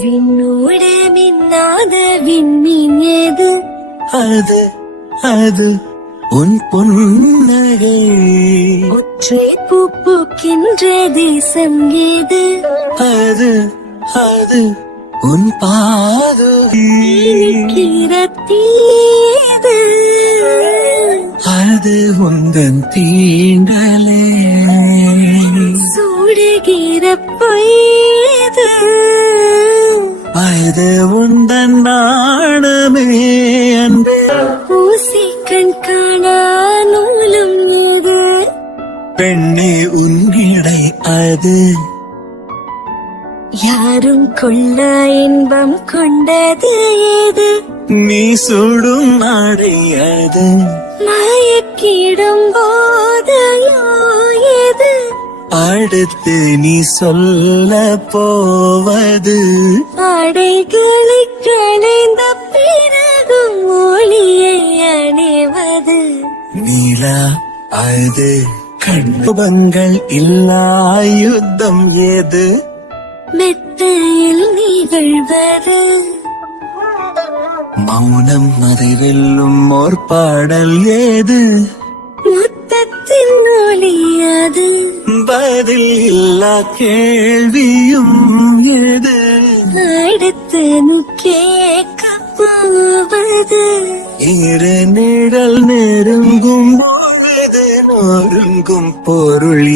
விண்ணோட மின்னாத விண்மீன் ஏது? அது உன் பொன்னகை. ஒற்றை பூ பூக்கின்ற தேசம் ஏது? அது உன் பாதகி. கிரத்தீது அது உந்தன் தீண்டலே. சூடுகிற பொய்து அது உந்தன் நாணமே அன்பே. ஊசி கண் காணா நூலும் ஏது? பெண்ணே உன்னிடை அது. யாரும் கொள்ள இன்பம் கொண்டது ஏது? நீ சுடும் நாடை அது. மயக்கிடும் போதையோ ஏது? அடுத்து நீ சொல்ல போவது. ஆடைகளை களைந்த பிறகும் ஒளியை அணிவது. நீலா அது கண்பங்கள் இல்லா யுத்தம் ஏது? மெத்தையில் நிகழ்வது. மௌனம் அதை வெல்லும் ஓர் பாடல் ஏது? முத்தத்தின் ஒளியாது. பதில் இல்லா கேள்வியும் ஏது? அடுத்து கேட்க போவது. இரு நிழல் நெருங்கும் பொழுது நொறுங்கும் பொருள்